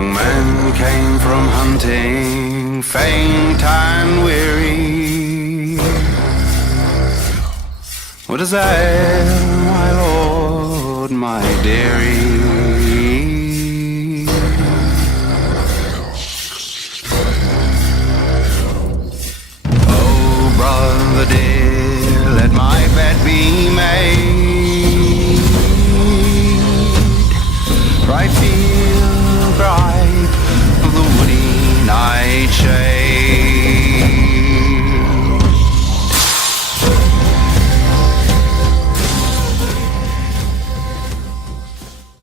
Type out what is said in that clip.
young men came from hunting, faint and weary. What is that, my lord, my dearie? Oh, brother dear, let my bed be made. Right feel bright of the woody night shade.